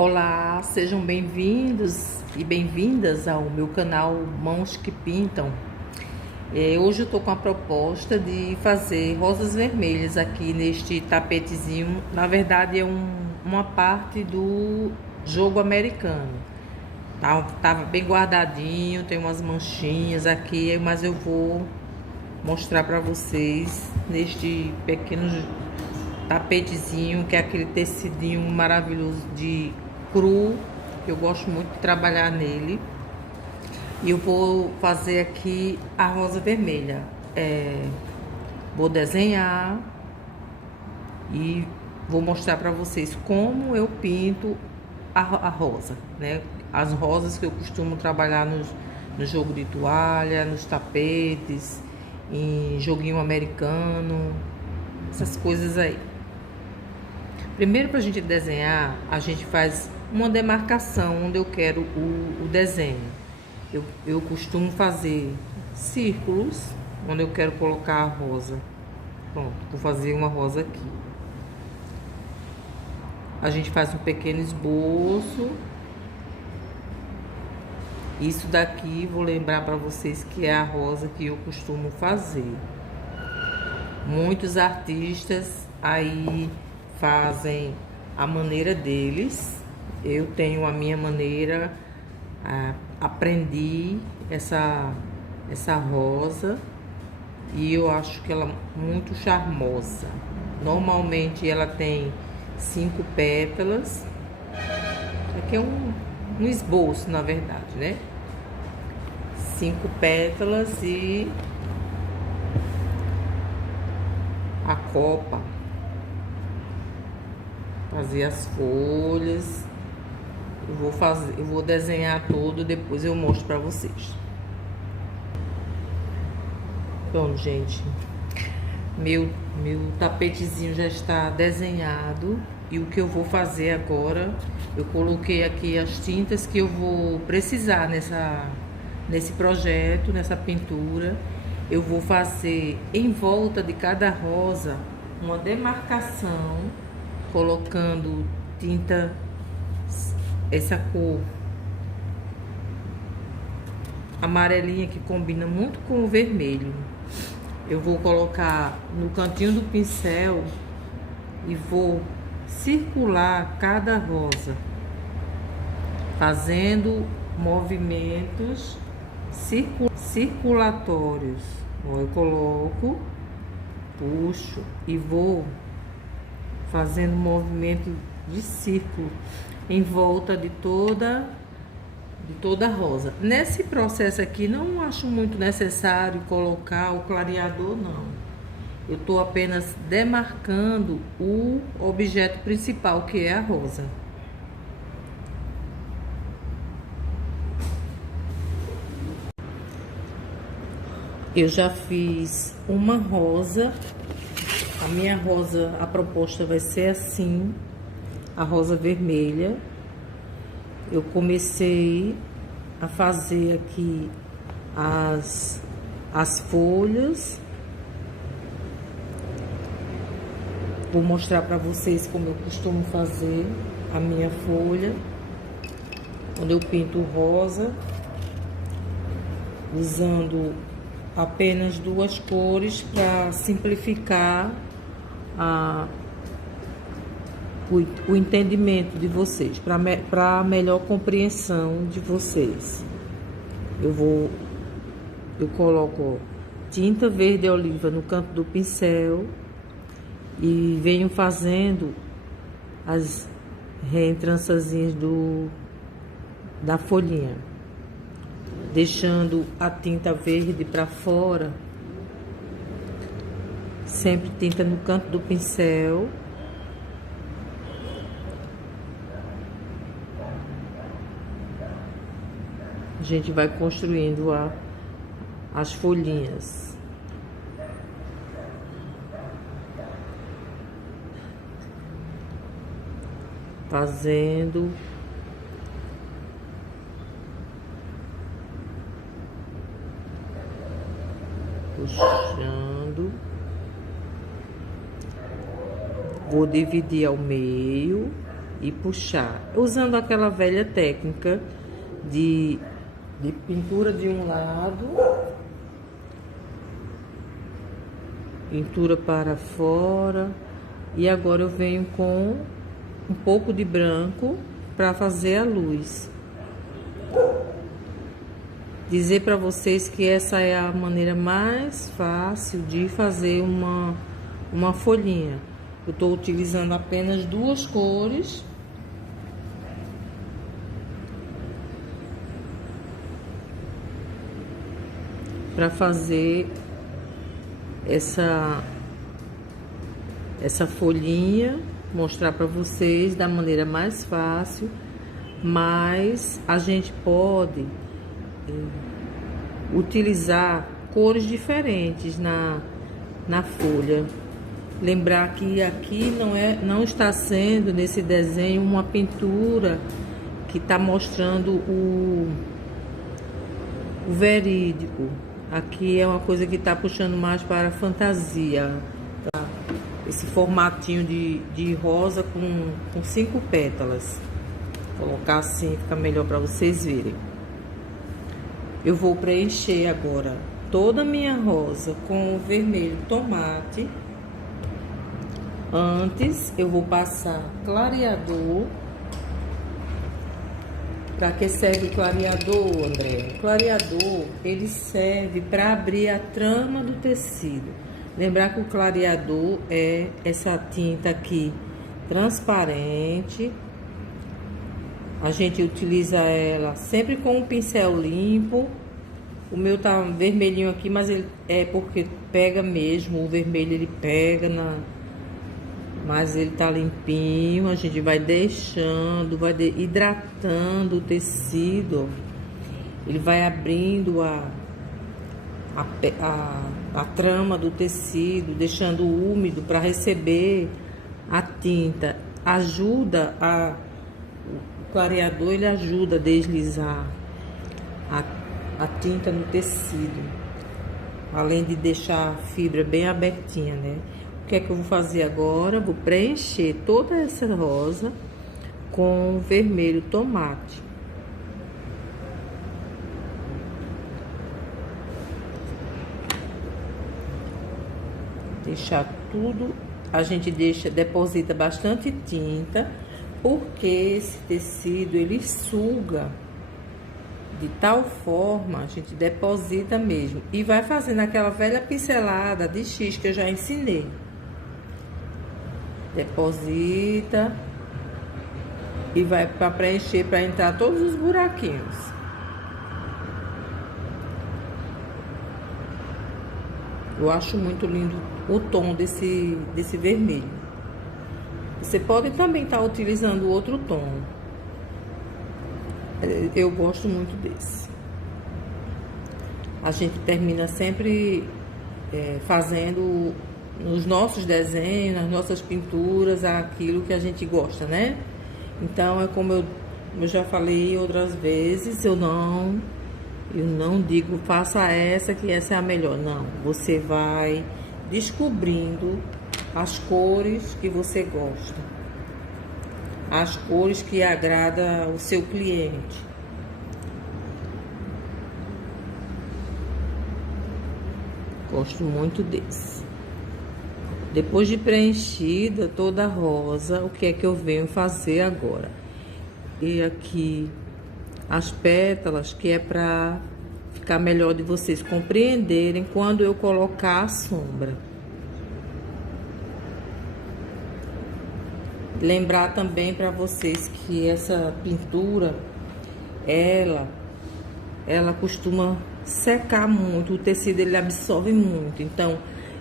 Olá, sejam bem-vindos e bem-vindas ao meu canal Mãos que Pintam. Hoje eu estou com a proposta de fazer rosas vermelhas aqui neste tapetezinho. Na verdade é uma parte do jogo americano. Tava bem guardadinho, tem umas manchinhas aqui, mas eu vou mostrar para vocês neste pequeno tapetezinho, que é aquele tecidinho maravilhoso de cru, que eu gosto muito de trabalhar nele. E eu vou fazer aqui a rosa vermelha. Vou desenhar e vou mostrar para vocês como eu pinto a rosa, né? As rosas que eu costumo trabalhar no jogo de toalha, nos tapetes, em joguinho americano, essas coisas aí. Primeiro, para a gente desenhar, a gente faz uma demarcação onde eu quero o desenho. Eu costumo fazer círculos onde eu quero colocar a rosa. Pronto, vou fazer uma rosa aqui. A gente faz um pequeno esboço. Isso daqui, vou lembrar para vocês que é a rosa que eu costumo fazer. Muitos artistas aí fazem a maneira deles. Eu tenho a minha maneira, aprendi essa rosa e eu acho que ela é muito charmosa. Normalmente ela tem 5 pétalas. Aqui é um esboço, na verdade, né? 5 pétalas e a copa. Fazer as folhas. Eu vou desenhar todo, depois eu mostro para vocês. Pronto, gente. Meu tapetezinho já está desenhado. E o que eu vou fazer agora, eu coloquei aqui as tintas que eu vou precisar nesse projeto, nessa pintura. Eu vou fazer em volta de cada rosa uma demarcação, colocando tinta, essa cor amarelinha que combina muito com o vermelho. Eu vou colocar no cantinho do pincel e vou circular cada rosa, fazendo movimentos circulatórios. Eu coloco, puxo e vou fazendo movimento de círculo em volta de toda a rosa. Nesse processo aqui, não acho muito necessário colocar o clareador, não. Eu estou apenas demarcando o objeto principal, que é a rosa. Eu já fiz uma rosa. A minha rosa, a proposta vai ser assim, a rosa vermelha. Eu comecei a fazer aqui as folhas. Vou mostrar para vocês como eu costumo fazer a minha folha, quando eu pinto rosa, usando apenas 2 cores para simplificar o entendimento de vocês, para melhor compreensão de vocês. Eu coloco tinta verde oliva no canto do pincel e venho fazendo as reentrançazinhas da folhinha, deixando a tinta verde para fora, sempre tinta no canto do pincel. A gente vai construindo as folhinhas. Fazendo puxando. Vou dividir ao meio e puxar, usando aquela velha técnica de pintura de um lado, pintura para fora, e agora eu venho com um pouco de branco para fazer a luz. Dizer para vocês que essa é a maneira mais fácil de fazer uma folhinha. Eu estou utilizando apenas duas cores. Para fazer essa folhinha, mostrar para vocês da maneira mais fácil, mas a gente pode utilizar cores diferentes na folha. Lembrar que aqui não está sendo nesse desenho uma pintura que está mostrando o verídico. Aqui é uma coisa que está puxando mais para a fantasia, tá? Esse formatinho de rosa com 5 pétalas. Vou colocar assim, fica melhor para vocês verem. Eu vou preencher agora toda a minha rosa com o vermelho tomate. Antes, eu vou passar clareador. Para que serve o clareador, André? O clareador, ele serve para abrir a trama do tecido. Lembrar que o clareador é essa tinta aqui transparente. A gente utiliza ela sempre com um pincel limpo. O meu tá vermelhinho aqui, mas ele é porque pega mesmo. O vermelho ele pega mas ele tá limpinho. A gente vai deixando, hidratando o tecido. Ele vai abrindo a trama do tecido, deixando úmido para receber a tinta. O clareador ele ajuda a deslizar a tinta no tecido, além de deixar a fibra bem abertinha, né? O que é que eu vou fazer agora? Vou preencher toda essa rosa com vermelho tomate. Deixar tudo, a gente deposita bastante tinta, porque esse tecido ele suga de tal forma, a gente deposita mesmo e vai fazendo aquela velha pincelada de X que eu já ensinei. Deposita e vai para preencher, para entrar todos os buraquinhos. Eu acho muito lindo o tom desse vermelho. Você pode também estar utilizando outro tom. Eu gosto muito desse. A gente termina sempre fazendo nos nossos desenhos, nas nossas pinturas, aquilo que a gente gosta, né? Então, é como eu já falei outras vezes, eu não digo faça essa, que essa é a melhor. Não, você vai descobrindo as cores que você gosta, as cores que agrada o seu cliente. Gosto muito desse. Depois de preenchida toda a rosa, o que é que eu venho fazer agora? E aqui as pétalas, que é para ficar melhor de vocês compreenderem quando eu colocar a sombra. Lembrar também para vocês que essa pintura, ela costuma secar muito, o tecido ele absorve muito. Então,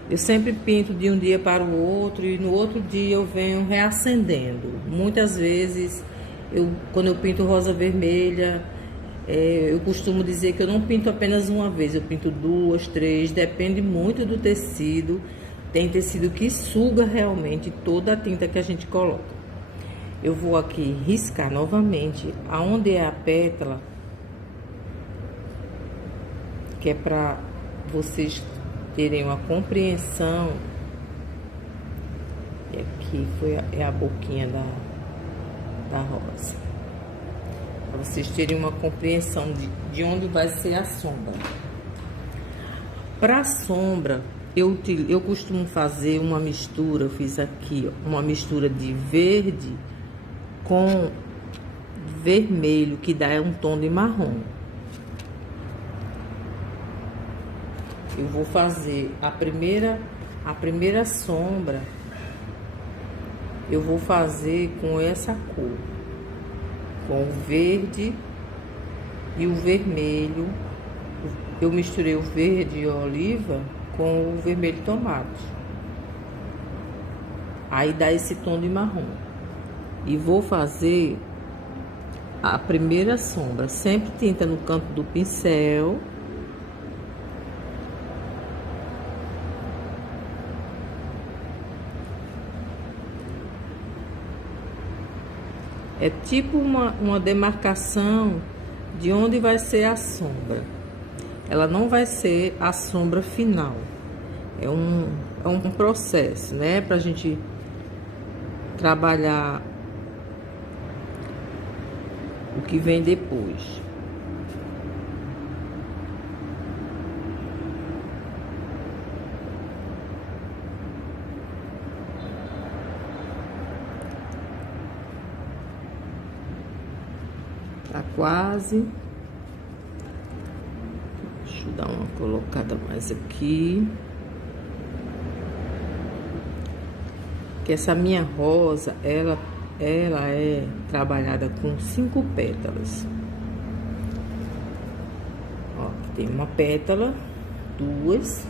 eu sempre pinto de um dia para o outro e no outro dia eu venho reacendendo. Muitas vezes, quando eu pinto rosa vermelha, eu costumo dizer que eu não pinto apenas uma vez, eu pinto 2, 3, depende muito do tecido. Tem tecido que suga realmente toda a tinta que a gente coloca. Eu vou aqui riscar novamente aonde é a pétala, que é para vocês terem uma compreensão. E aqui é a boquinha da rosa, para vocês terem uma compreensão de onde vai ser a sombra. Para a sombra, eu costumo fazer uma mistura. Eu fiz aqui, ó, uma mistura de verde com vermelho, que dá um tom de marrom. Eu vou fazer a primeira sombra, eu vou fazer com essa cor, com o verde e o vermelho. Eu misturei o verde oliva com o vermelho tomate. Aí dá esse tom de marrom. E vou fazer a primeira sombra, sempre tinta no canto do pincel. É tipo uma demarcação de onde vai ser a sombra. Ela não vai ser a sombra final. É um processo, né? Pra gente trabalhar o que vem depois. Tá quase. Deixa eu dar uma colocada mais aqui. Que essa minha rosa, ela é trabalhada com 5 pétalas. Ó, aqui tem uma pétala, 2,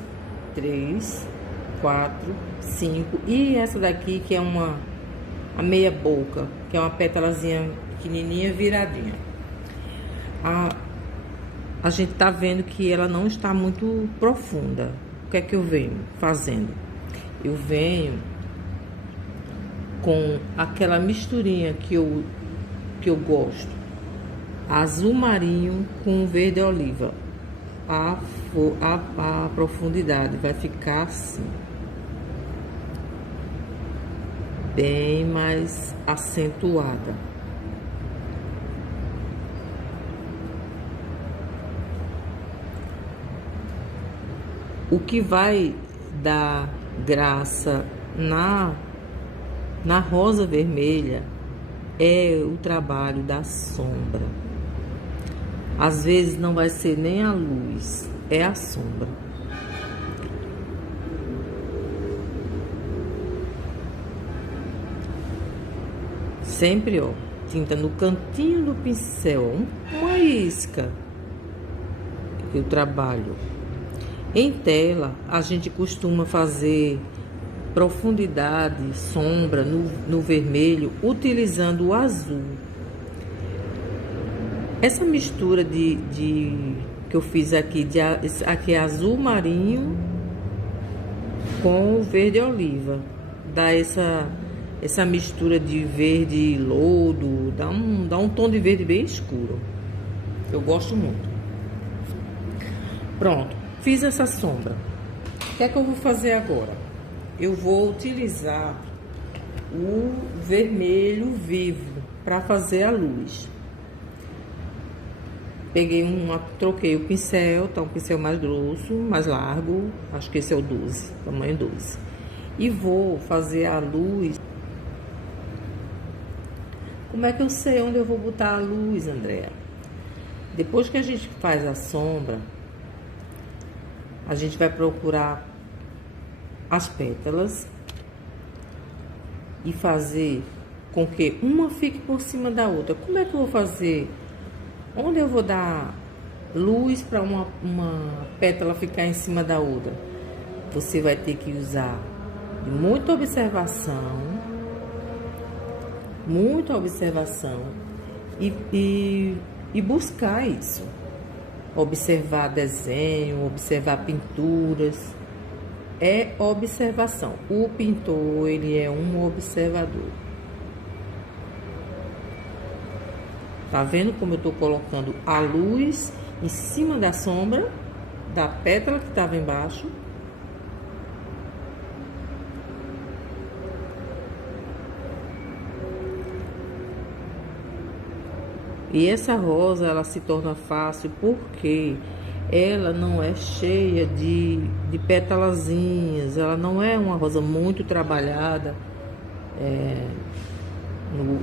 3, 4, 5. E essa daqui que é a meia boca, que é uma pétalazinha pequenininha viradinha. A gente tá vendo que ela não está muito profunda. O que é que eu venho fazendo? Eu venho com aquela misturinha que eu gosto, azul marinho com verde oliva. A profundidade vai ficar assim, bem mais acentuada. O que vai dar graça na rosa vermelha é o trabalho da sombra. Às vezes não vai ser nem a luz, é a sombra. Sempre, ó, tinta no cantinho do pincel, uma isca que eu trabalho. Em tela, a gente costuma fazer profundidade, sombra no vermelho, utilizando o azul. Essa mistura que eu fiz aqui, aqui é azul marinho com o verde oliva, dá essa mistura de verde lodo, dá um tom de verde bem escuro. Eu gosto muito. Pronto, fiz essa sombra. O que é que eu vou fazer agora? Eu vou utilizar o vermelho vivo para fazer a luz. Troquei o pincel, tá um pincel mais grosso, mais largo, acho que esse é o 12, tamanho 12. E vou fazer a luz. Como é que eu sei onde eu vou botar a luz, Andréa? Depois que a gente faz a sombra, a gente vai procurar as pétalas e fazer com que uma fique por cima da outra. Como é que eu vou fazer? Onde eu vou dar luz para uma pétala ficar em cima da outra? Você vai ter que usar muita observação e buscar isso. Observar desenho, observar pinturas. É observação. O pintor, ele é um observador. Tá vendo como eu tô colocando a luz em cima da sombra da pétala que estava embaixo? E essa rosa, ela se torna fácil porque ela não é cheia de pétalazinhas, ela não é uma rosa muito trabalhada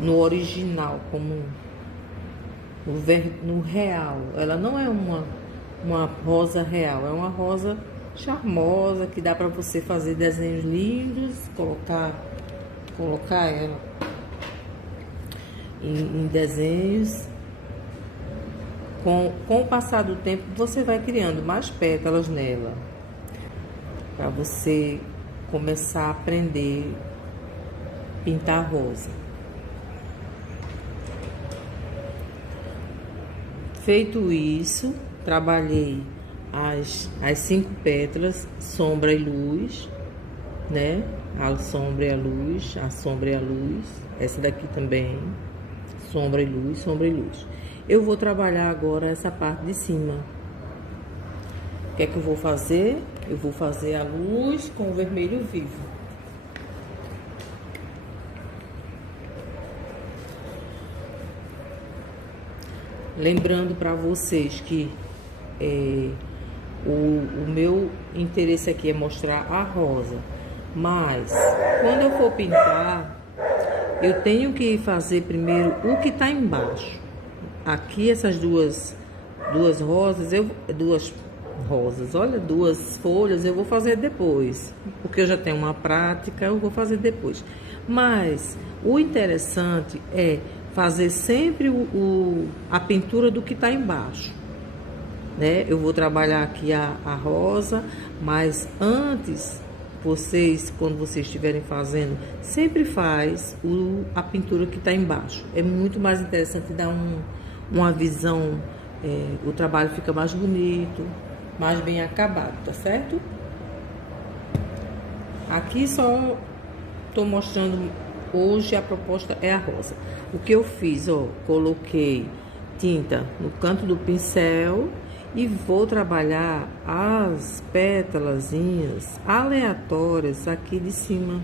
no original, como no real. Ela não é uma rosa real, é uma rosa charmosa que dá para você fazer desenhos lindos, colocar ela em desenhos. Com o passar do tempo, você vai criando mais pétalas nela, para você começar a aprender a pintar rosa. Feito isso, trabalhei as 5 pétalas, sombra e luz, né? A sombra e a luz, a sombra e a luz. Essa daqui também, sombra e luz, sombra e luz. Eu vou trabalhar agora essa parte de cima. O que é que eu vou fazer? Eu vou fazer a luz com o vermelho vivo. Lembrando para vocês que o meu interesse aqui é mostrar a rosa. Mas, quando eu for pintar, eu tenho que fazer primeiro o que está embaixo. Aqui essas duas rosas, olha, 2 folhas eu vou fazer depois, porque eu já tenho uma prática, eu vou fazer depois. Mas o interessante é fazer sempre a pintura do que está embaixo, né? Eu vou trabalhar aqui a rosa, mas antes, quando vocês estiverem fazendo, sempre faz a pintura que está embaixo. É muito mais interessante dar uma visão, o trabalho fica mais bonito, mais bem acabado, tá certo? Aqui só tô mostrando hoje, a proposta é a rosa. O que eu fiz, ó, coloquei tinta no canto do pincel e vou trabalhar as pétalazinhas aleatórias aqui de cima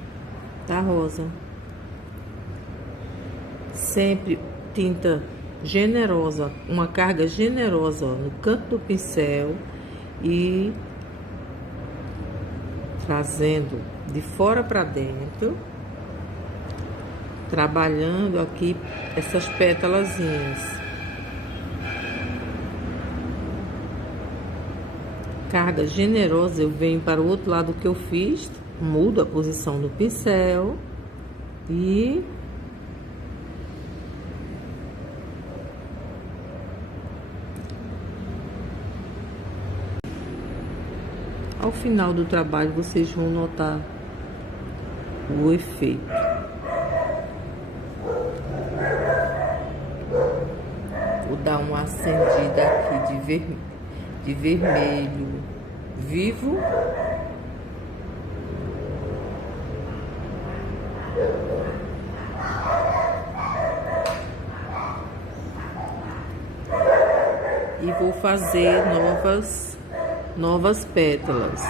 da rosa. Sempre tinta generosa, uma carga generosa, ó, no canto do pincel e trazendo de fora para dentro, trabalhando aqui essas pétalazinhas. Carga generosa, eu venho para o outro lado que eu fiz, mudo a posição do pincel e ao final do trabalho vocês vão notar o efeito. Vou dar uma acendida aqui de vermelho vivo. E vou fazer novas pétalas.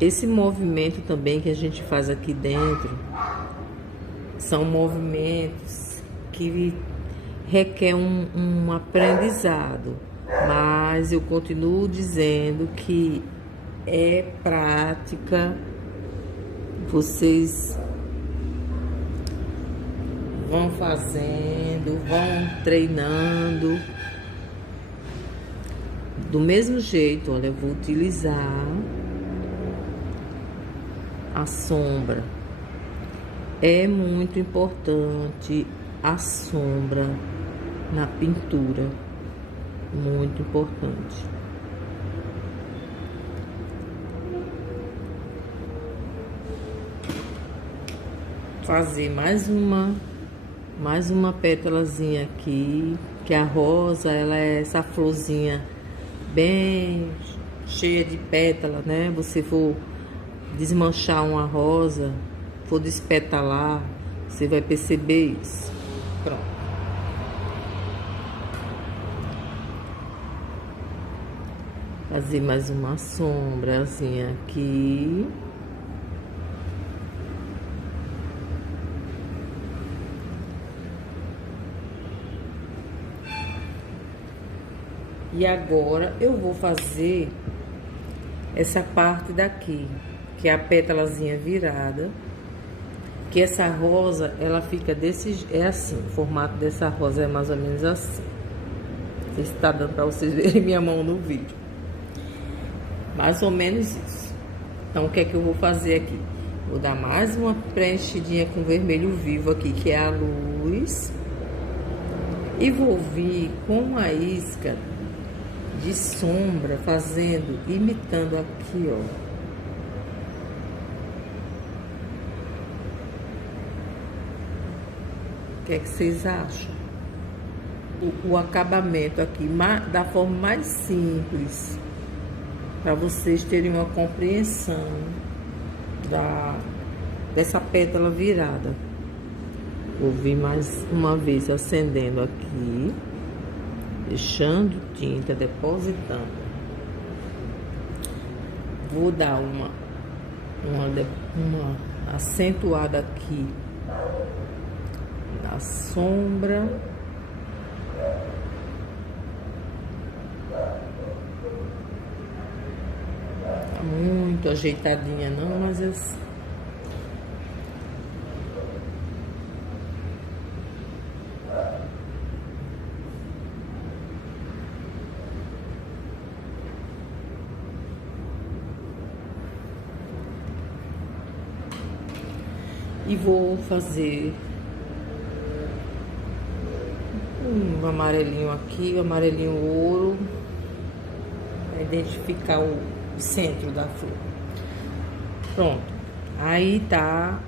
Esse movimento também que a gente faz aqui dentro são movimentos que requer um aprendizado, mas eu continuo dizendo que é prática. Vocês vão fazendo, vão treinando. Do mesmo jeito, olha, eu vou utilizar a sombra. É muito importante a sombra na pintura, muito importante. Fazer mais uma pétalazinha aqui, que a rosa, ela é essa florzinha bem cheia de pétala, né? Você for desmanchar uma rosa, for despetalar, você vai perceber isso. Pronto. Fazer mais uma sombrazinha aqui. E agora eu vou fazer essa parte daqui, que é a pétalazinha virada. Que essa rosa, ela fica é assim, o formato dessa rosa é mais ou menos assim. Não sei se tá dando pra vocês verem minha mão no vídeo. Mais ou menos isso. Então, o que é que eu vou fazer aqui? Vou dar mais uma preenchidinha com vermelho vivo aqui, que é a luz. E vou vir com a isca de sombra, imitando aqui, ó. O que é que vocês acham? O acabamento aqui, da forma mais simples, para vocês terem uma compreensão dessa pétala virada. Vou vir mais uma vez acendendo aqui, deixando tinta, depositando. Vou dar uma acentuada aqui na sombra. Tá muito ajeitadinha não, mas e vou fazer um amarelinho aqui, um amarelinho ouro, para identificar o centro da flor. Pronto, aí tá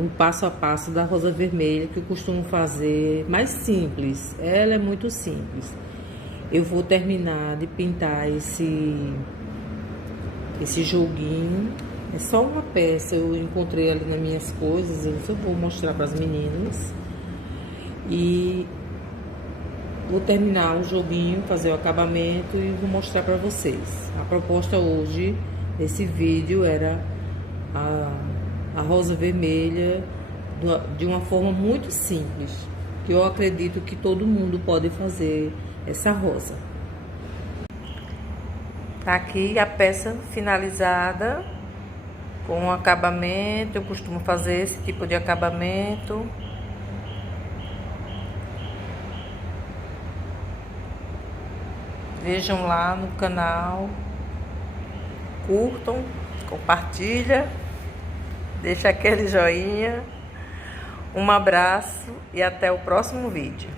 um passo a passo da rosa vermelha que eu costumo fazer, mais simples. Ela é muito simples. Eu vou terminar de pintar esse joguinho. É só uma peça, eu encontrei ali nas minhas coisas, eu vou mostrar para as meninas. E vou terminar o joguinho, fazer o acabamento e vou mostrar para vocês. A proposta hoje desse vídeo era a rosa vermelha de uma forma muito simples, que eu acredito que todo mundo pode fazer essa rosa. Tá aqui a peça finalizada com acabamento. Eu costumo fazer esse tipo de acabamento. Vejam lá no canal, curtam, compartilha, deixa aquele joinha. Um abraço e até o próximo vídeo.